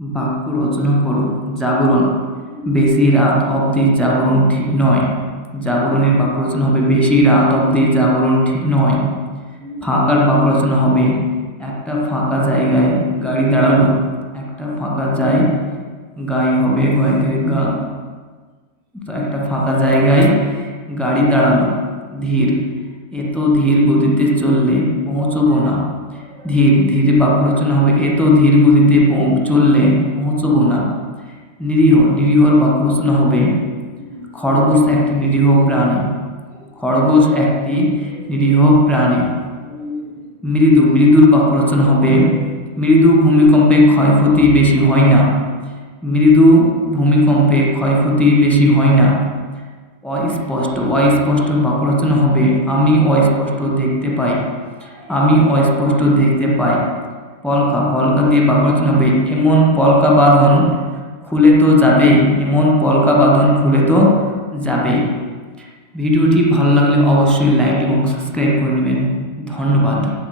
বাক্য রচনা করো। জাগরণ, বেশি রাত অবধি জাগরণ ঠিক নয়। জাগরণের বাক্য রচনা হবে বেশি রাত অবধি জাগরণ ঠিক নয়। ফাঁকার বাক্য রচনা হবে একটা ফাঁকা জায়গায় গাড়ি দাঁড়ালো। একটা ফাঁকা জায়গায় হবে গা, তো একটা ফাঁকা জায়গায় গাড়ি দাঁড়ালো। ধীর, এত ধীর গতিতে চললে পৌঁছবো না। ধীর, ধীরে বাক্য রচনা হবে এত ধীর গতিতে চললে পৌঁছবো না। নিরীহ, নিরীহর বাক্য রচনা হবে খরগোশ একটি নিরীহ প্রাণী। খরগোশ একটি নিরীহ প্রাণী। মৃদু, মৃদুর বাক্য রচনা হবে মৃদু ভূমিকম্পে ক্ষয়ক্ষতি বেশি হয় না। মৃদু ভূমিকম্পে ক্ষয়ক্ষতি বেশি হয় না। অস্পষ্ট, অস্পষ্ট বাক্য রচনা হবে আমি অস্পষ্ট দেখতে পাই। আমি অস্পষ্ট দেখতে পাই। পলকা, পলকা দিয়ে বাক্য রচনা হবে এমন পলকা বাঁধন খুলে তো যাবে। এমন পলকা বাঁধন খুলে তো যাবে। ভিডিওটি ভালো লাগলে অবশ্যই লাইক এবং সাবস্ক্রাইব করে নেবেন। ধন্যবাদ।